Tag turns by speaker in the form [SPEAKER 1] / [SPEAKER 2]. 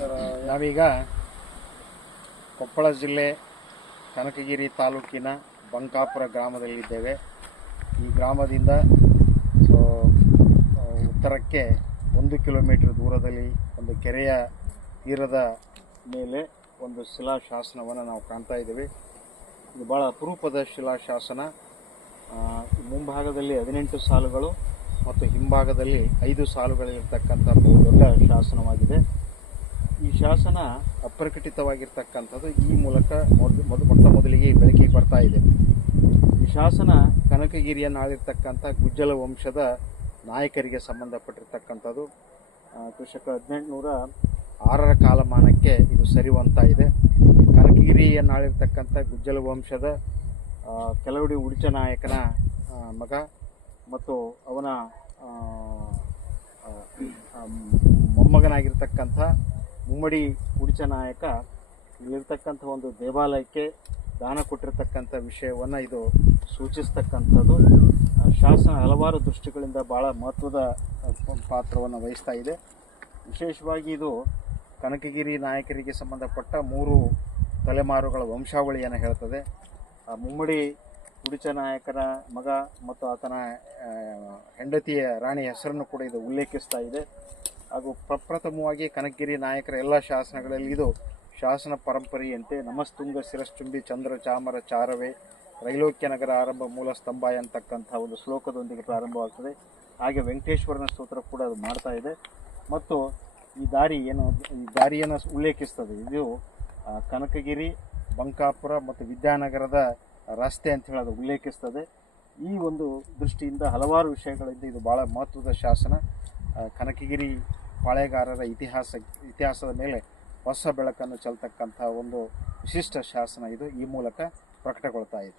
[SPEAKER 1] ನಾವೀಗ ಕೊಪ್ಪಳ ಜಿಲ್ಲೆ ಕನಕಗಿರಿ ತಾಲೂಕಿನ ಬಂಕಾಪುರ ಗ್ರಾಮದಲ್ಲಿದ್ದೇವೆ. ಈ ಗ್ರಾಮದಿಂದ, ಸೊ ಉತ್ತರಕ್ಕೆ ಒಂದು ಕಿಲೋಮೀಟರ್ ದೂರದಲ್ಲಿ ಒಂದು ಕೆರೆಯ ತೀರದ ಮೇಲೆ ಒಂದು ಶಿಲಾಶಾಸನವನ್ನು ನಾವು ಕಾಣ್ತಾ ಇದ್ದೇವೆ. ಇದು ಭಾಳ ಅಪರೂಪದ ಶಿಲಾಶಾಸನ. ಮುಂಭಾಗದಲ್ಲಿ ಹದಿನೆಂಟು ಸಾಲುಗಳು ಮತ್ತು ಹಿಂಭಾಗದಲ್ಲಿ ಐದು ಸಾಲುಗಳಿರ್ತಕ್ಕಂಥ ಬಹುದೊಡ್ಡ ಶಾಸನವಾಗಿದೆ. ಈ ಶಾಸನ ಅಪ್ರಕಟಿತವಾಗಿರ್ತಕ್ಕಂಥದ್ದು ಈ ಮೂಲಕ ಮೊದ ಮೊದ, ಮೊಟ್ಟ ಮೊದಲಿಗೆ ಬೆಳಕಿಗೆ ಬರ್ತಾ ಇದೆ. ಈ ಶಾಸನ ಕನಕಗಿರಿಯನ್ನು ಆಳಿರ್ತಕ್ಕಂಥ ಗುಜ್ಜಲ ವಂಶದ ನಾಯಕರಿಗೆ ಸಂಬಂಧಪಟ್ಟಿರ್ತಕ್ಕಂಥದ್ದು. ಕೃಷಕ ಹದಿನೆಂಟುನೂರ ಆರರ ಕಾಲಮಾನಕ್ಕೆ ಇದು ಸರಿವಂತ ಇದೆ. ಕನಕಗಿರಿಯನ್ನು ಆಳಿರ್ತಕ್ಕಂಥ ಗುಜ್ಜಲ ವಂಶದ ಕೆಲವಡಿ ಉಡಿಚ ನಾಯಕನ ಮಗ ಮತ್ತು ಅವನ ಮೊಮ್ಮಗನಾಗಿರ್ತಕ್ಕಂಥ ಮುಮ್ಮಡಿ ಉಡಿಚ ನಾಯಕ ಇಲ್ಲಿರ್ತಕ್ಕಂಥ ಒಂದು ದೇವಾಲಯಕ್ಕೆ ದಾನ ಕೊಟ್ಟಿರ್ತಕ್ಕಂಥ ವಿಷಯವನ್ನು ಇದು ಸೂಚಿಸ್ತಕ್ಕಂಥದ್ದು. ಶಾಸನ ಹಲವಾರು ದೃಷ್ಟಿಗಳಿಂದ ಭಾಳ ಮಹತ್ವದ ಪಾತ್ರವನ್ನು ವಹಿಸ್ತಾ ಇದೆ. ವಿಶೇಷವಾಗಿ ಇದು ಕನಕಗಿರಿ ನಾಯಕರಿಗೆ ಸಂಬಂಧಪಟ್ಟ ಮೂರು ತಲೆಮಾರುಗಳ ವಂಶಾವಳಿಯನ್ನು ಹೇಳ್ತದೆ. ಆ, ಮುಮ್ಮಡಿ ಉಡಿಚ ನಾಯಕನ ಮಗ ಮತ್ತು ಆತನ ಹೆಂಡತಿಯ ರಾಣಿ ಹೆಸರನ್ನು ಕೂಡ ಇದು ಉಲ್ಲೇಖಿಸ್ತಾ ಇದೆ. ಹಾಗೂ ಪ್ರಪ್ರಥಮವಾಗಿ ಕನಕಗಿರಿ ನಾಯಕರ ಎಲ್ಲ ಶಾಸನಗಳಲ್ಲಿ ಇದು ಶಾಸನ ಪರಂಪರೆಯಂತೆ ನಮಸ್ತುಂಗ ಶಿರಶ್ಚುಂಬಿ ಚಂದ್ರ ಚಾಮರ ಚಾರವೇ, ರೈಲೋಕ್ಯ ನಗರ ಆರಂಭ ಮೂಲ ಸ್ತಂಭ ಅಂತಕ್ಕಂಥ ಒಂದು ಶ್ಲೋಕದೊಂದಿಗೆ ಪ್ರಾರಂಭವಾಗ್ತದೆ. ಹಾಗೆ ವೆಂಕಟೇಶ್ವರನ ಸ್ತೋತ್ರ ಕೂಡ ಅದು ಮಾಡ್ತಾ ಇದೆ. ಮತ್ತು ಈ ದಾರಿ ಏನು, ಈ ದಾರಿಯನ್ನು ಉಲ್ಲೇಖಿಸ್ತದೆ. ಇದು ಕನಕಗಿರಿ, ಬಂಕಾಪುರ ಮತ್ತು ವಿದ್ಯಾನಗರದ ರಸ್ತೆ ಅಂತ ಹೇಳಿ ಅದು ಉಲ್ಲೇಖಿಸ್ತದೆ. ಈ ಒಂದು ದೃಷ್ಟಿಯಿಂದ ಹಲವಾರು ವಿಷಯಗಳಿಂದ ಇದು ಭಾಳ ಮಹತ್ವದ ಶಾಸನ. ಕನಕಗಿರಿ ಪಾಳೆಗಾರರ ಇತಿಹಾಸ, ಇತಿಹಾಸದ ಮೇಲೆ ಹೊಸ ಬೆಳಕನ್ನು ಚೆಲ್ತಕ್ಕಂಥ ಒಂದು ವಿಶಿಷ್ಟ ಶಾಸನ ಇದು. ಈ ಮೂಲಕ ಪ್ರಕಟಗೊಳ್ತಾ ಇದೆ.